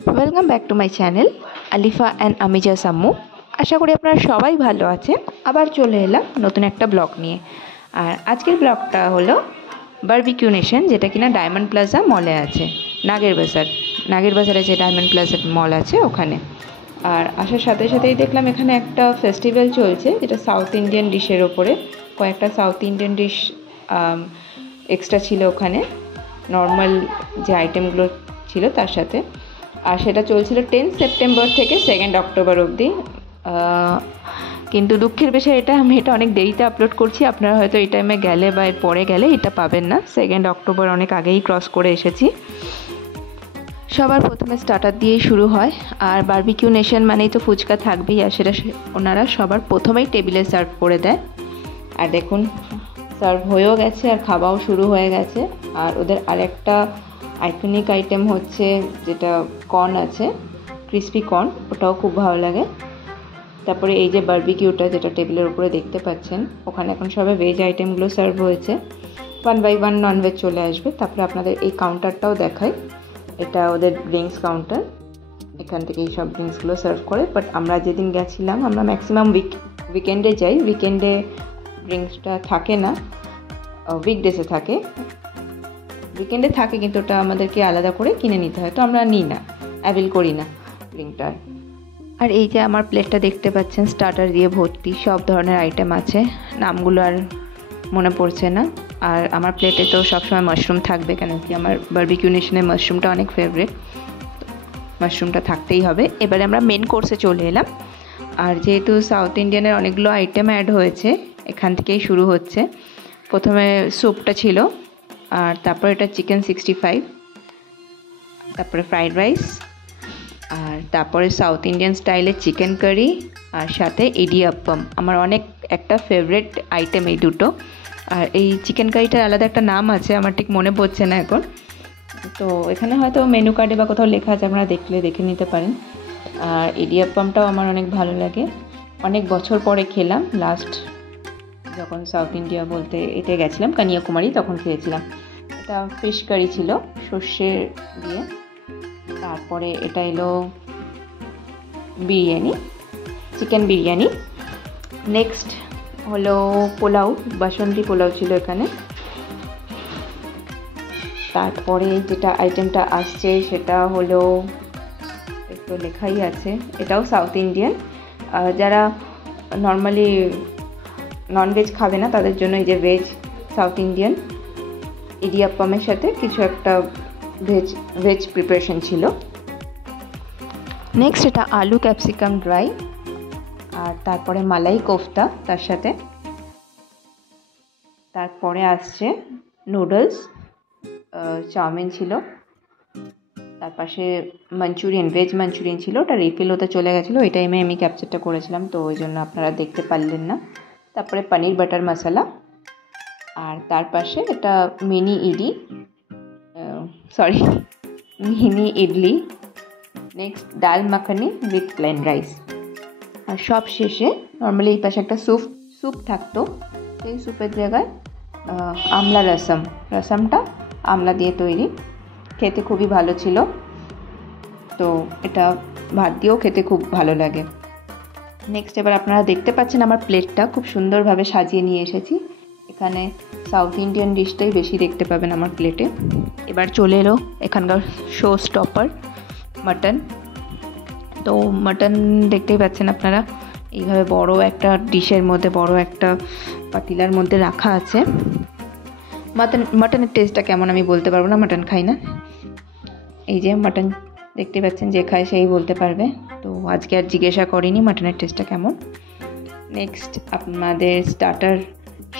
Welcome back to my channel Alifa and Amija Sammu. আশা করি আপনারা সবাই ভালো আছেন। আবার চলে এলাম নতুন একটা ব্লগ নিয়ে। আর আজকের ব্লগটা হলো বারবিকিউ নেশন, যেটা কিনা ডায়মন্ড প্লাজা মলে আছে, নাগের বাজারে যে ডায়মন্ড প্লাজা মল আছে ওখানে। আর আসার সাথে সাথেই দেখলাম এখানে একটা ফেস্টিভ্যাল চলছে, যেটা সাউথ ইন্ডিয়ান ডিশের ওপরে। কয়েকটা সাউথ ইন্ডিয়ান ডিশ এক্সট্রা ছিল ওখানে, নর্মাল যে আইটেমগুলো ছিল তার সাথে। আর সেটা চলছিল 10 সেপ্টেম্বর থেকে 2 অক্টোবর অবধি। কিন্তু দুঃখের বিষয় আমি এটা অনেক দেরিতে আপলোড করছি। আপনারা হয়তো এই টাইমে গেলে বা এর পরে গেলে এটা পাবেন না। 2 অক্টোবর অনেক আগেই ক্রস করে এসেছি। সবার প্রথমে স্টার্টার দিয়েই শুরু হয়। আর বারবিকিউ নেশন মানেই তো ফুচকা থাকবেই, আর সেটা ওনারা সবার প্রথমেই টেবিলে সার্ভ করে দেয়। আর দেখুন, সার্ভ হয়েও গেছে আর খাওয়াও শুরু হয়ে গেছে। আর ওদের আরেকটা আইকনিক আইটেম হচ্ছে যেটা কর্ন আছে, ক্রিসপি কর্ন, ওটাও খুব ভালো লাগে। তারপরে এই যে বারবিকিউটা যেটা টেবিলের উপরে দেখতে পাচ্ছেন, ওখানে এখন সবে ভেজ আইটেমগুলো সার্ভ হয়েছে। 1 বাই 1 ননভেজ চলে আসবে। তারপরে আপনাদের এই কাউন্টারটাও দেখাই, এটা ওদের ড্রিঙ্কস কাউন্টার। এখান থেকে এই সব ড্রিঙ্কসগুলো সার্ভ করে। বাট আমরা যেদিন গেছিলাম, আমরা ম্যাক্সিমাম উইকেন্ডে যাই। উইকেন্ডে ড্রিঙ্কসটা থাকে না, উইকডেসে থাকে। উইকেন্ডে থাকে কিন্তু ওটা আমাদেরকে আলাদা করে কিনে নিতে হয়, তো আমরা নিই না, অ্যাভেল করি না ড্রিঙ্কটা। আর এই যে আমার প্লেটটা দেখতে পাচ্ছেন, স্টার্টার দিয়ে ভর্তি, সব ধরনের আইটেম আছে, নামগুলো আর মনে পড়ছে না। আর আমার প্লেটে তো সবসময় মাশরুম থাকবে, কেন কি আমার বারবিকিউ নেশনের মাশরুমটা অনেক ফেভারিট, মাশরুমটা থাকতেই হবে। এবারে আমরা মেন কোর্সে চলে এলাম। আর যেহেতু সাউথ ইন্ডিয়ানের অনেকগুলো আইটেম অ্যাড হয়েছে, এখান থেকেই শুরু হচ্ছে। প্রথমে স্যুপটা ছিল, আর তারপর এটা চিকেন 65, তারপরে ফ্রাইড রাইস, আর তারপরে সাউথ ইন্ডিয়ান স্টাইলের চিকেন কারি, আর সাথে ইডিয়াপ্পাম। আমার অনেক একটা ফেভারিট আইটেম এই দুটো। আর এই চিকেন কারিটার আলাদা একটা নাম আছে, আমার ঠিক মনে পড়ছে না এখন। তো এখানে হয়তো মেনু কার্ডে বা কোথাও লেখা আছে, আপনারা দেখে নিতে পারেন। আর ইডিয়াপ্পামটাও আমার অনেক ভালো লাগে, অনেক বছর পরে খেলাম। লাস্ট যখন সাউথ ইন্ডিয়া বলতে এতে গেছিলাম কন্যাকুমারী, তখন খেয়েছিলাম। এটা ফিশ কারি ছিল সর্ষে দিয়ে। তারপরে এটা এলো বিরিয়ানি, চিকেন বিরিয়ানি। নেক্সট হলো পোলাও, বাসন্তী পোলাও ছিল এখানে। তারপরে যেটা আইটেমটা আসছে সেটা হলো, একটু লেখাই আছে, এটাও সাউথ ইন্ডিয়ান। যারা নর্মালি ননভেজ খাবে না তাদের জন্য এই যে ভেজ সাউথ ইন্ডিয়ান ইডিয়াপ্পামের সাথে কিছু একটা ভেজ প্রিপারেশন ছিল। নেক্সট এটা আলু ক্যাপসিকাম ড্রাই, আর তারপরে মালাই কোফতা তার সাথে। তারপরে আসছে নুডলস, চাউমিন ছিল, তার পাশে মাঞ্চুরিয়ান, ভেজ মাঞ্চুরিয়ান ছিল, ওটা রিফিল হতে চলে গেছিলো। ওই টাইমে আমি ক্যাপচারটা করেছিলাম, তো ওই জন্য আপনারা দেখতে পারলেন না। তারপরে পনির বাটার মশলা, আর তার পাশে এটা মিনি ইডলি। নেক্সট ডাল মাখানি উইথ প্লেন রাইস। আর সব শেষে নর্মালি এই পাশে একটা স্যুপ থাকতো, সেই স্যুপের জায়গায় আমলা রসমটা আমলা দিয়ে তৈরি, খেতে খুবই ভালো ছিল। তো এটা ভাত দিয়েও খেতে খুব ভালো লাগে। নেক্সট এবার আপনারা দেখতে পাচ্ছেন আমার প্লেটটা খুব সুন্দরভাবে সাজিয়ে নিয়ে এসেছি। এখানে সাউথ ইন্ডিয়ান ডিশটাই বেশি দেখতে পাবেন আমার প্লেটে। এবার চলে এলো এখানকার শো স্টপার, মাটন। তো মাটন দেখতেই পাচ্ছেন আপনারা, এইভাবে বড় একটা ডিশের মধ্যে, বড় একটা পাতিলার মধ্যে রাখা আছে। মাটনের টেস্টটা কেমন আমি বলতে পারবো না, মাটন খাই না। এই যে মাটন দেখতে পাচ্ছেন, যে খায় সেই বলতে পারবে। তো আজকে আর জিজ্ঞাসা করিনি মাটনের টেস্টটা কেমন। নেক্সট আপনাদের স্টার্টার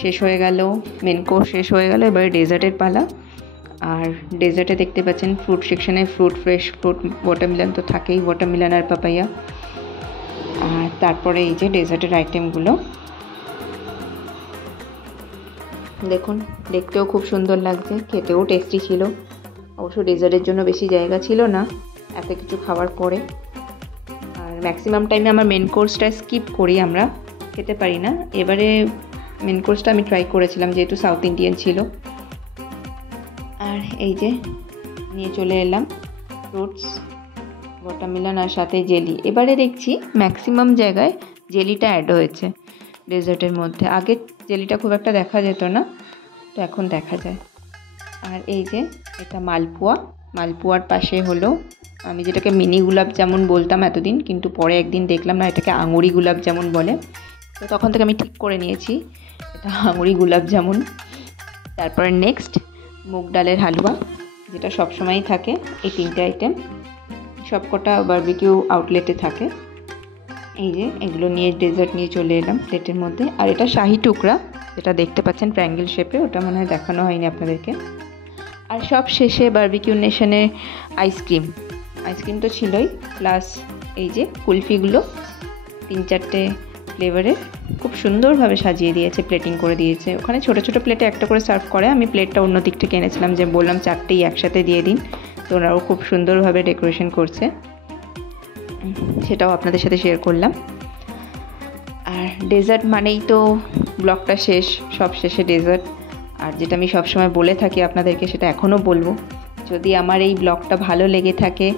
শেষ হয়ে গেল, মেন কোর্স শেষ হয়ে গেল, এবারে ডেজার্টের পালা। আর ডেজার্টে দেখতে পাচ্ছেন ফ্রুট সেকশনে ফ্রেশ ফ্রুট, ওয়াটারমেলন তো থাকেই, ওয়াটারমেলন আর পাপাইয়া। আর তারপরে এই যে ডেজার্টের আইটেমগুলো দেখুন, দেখতেও খুব সুন্দর লাগছে, খেতেও টেস্টি ছিল। অবশ্য ডেজার্টের জন্য বেশি জায়গা ছিল না এত কিছু খাওয়ার পরে। আর ম্যাক্সিমাম টাইমে আমার মেন কোর্সটা স্কিপ করি, আমরা খেতে পারি না। এবারে মেন কোর্সটা আমি ট্রাই করেছিলাম, যেহেতু সাউথ ইন্ডিয়ান ছিল। আর এই যে নিয়ে চলে এলাম ফ্রুটস, ওয়াটারমেলন আর সাথে জেলি। এবারে দেখছি ম্যাক্সিমাম জায়গায় জেলিটা অ্যাড হয়েছে ডেজার্টের মধ্যে। আগে জেলিটা খুব একটা দেখা যেত না, তো এখন দেখা যায়। আর এই যে এটা মালপোয়া, মালপোয়ার পাশে হলো আমি যেটাকে মিনি গুলাব জামুন বলতাম এতদিন, কিন্তু পরে একদিন দেখলাম না এটাকে আঙুরি গুলাব জামুন বলে, তো তখন থেকে আমি ঠিক করে নিয়েছি এটা আঙুরি গুলাব জামুন। তারপরে নেক্সট মুগ ডালের হালুয়া, যেটা সবসময়ই থাকে। এই 3টে আইটেম সবকটা বারবিকিউ আউটলেটে থাকে। এই যে এগুলো নিয়ে ডেজার্ট নিয়ে চলে এলাম প্লেটের মধ্যে। আর এটা শাহি টুকরা, যেটা দেখতে পাচ্ছেন ট্রায়াঙ্গেল শেপে, ওটা মনে হয় দেখানো হয়নি আপনাদেরকে। আর সব শেষে বারবিকিউ নেশনের আইসক্রিম তো ছিলই, প্লাস এই যে কুলফিগুলো 3-4টে ফ্লেভারের খুব সুন্দরভাবে সাজিয়ে দিয়েছে, প্লেটিং করে দিয়েছে। ওখানে ছোটো ছোটো প্লেটে একটা করে সার্ভ করে, আমি প্লেটটা অন্য দিক থেকে এনেছিলাম, যে বললাম 4টেই একসাথে দিয়ে দিন, তো ওনারাও খুব সুন্দরভাবে ডেকোরেশন করছে, সেটাও আপনাদের সাথে শেয়ার করলাম। আর ডেজার্ট মানেই তো ব্লগটা শেষ, সব শেষে ডেজার্ট। আর যেটা আমি সবসময় বলে থাকি আপনাদেরকে, সেটা এখনও বলবো, যদি আমার এই ব্লগটা ভালো লেগে থাকে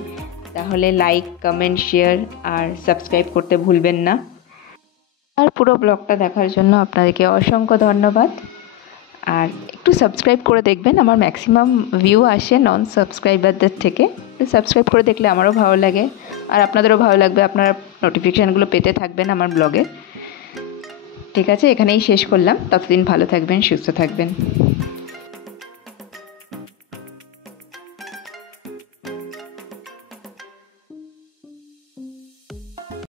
তাহলে লাইক, কমেন্ট, শেয়ার আর সাবস্ক্রাইব করতে ভুলবেন না। আর পুরো ব্লগটা দেখার জন্য আপনাদেরকে অসংখ্য ধন্যবাদ। আর একটু সাবস্ক্রাইব করে দেখবেন, আমার ম্যাক্সিমাম ভিউ আসে নন সাবস্ক্রাইবারদের থেকে। একটু সাবস্ক্রাইব করে দেখলে আমারও ভালো লাগে, আর আপনাদেরও ভালো লাগবে, আপনারা নোটিফিকেশানগুলো পেতে থাকবেন আমার ব্লগে। ঠিক আছে, এখানেই শেষ করলাম। ততদিন ভালো থাকবেন, সুস্থ থাকবেন।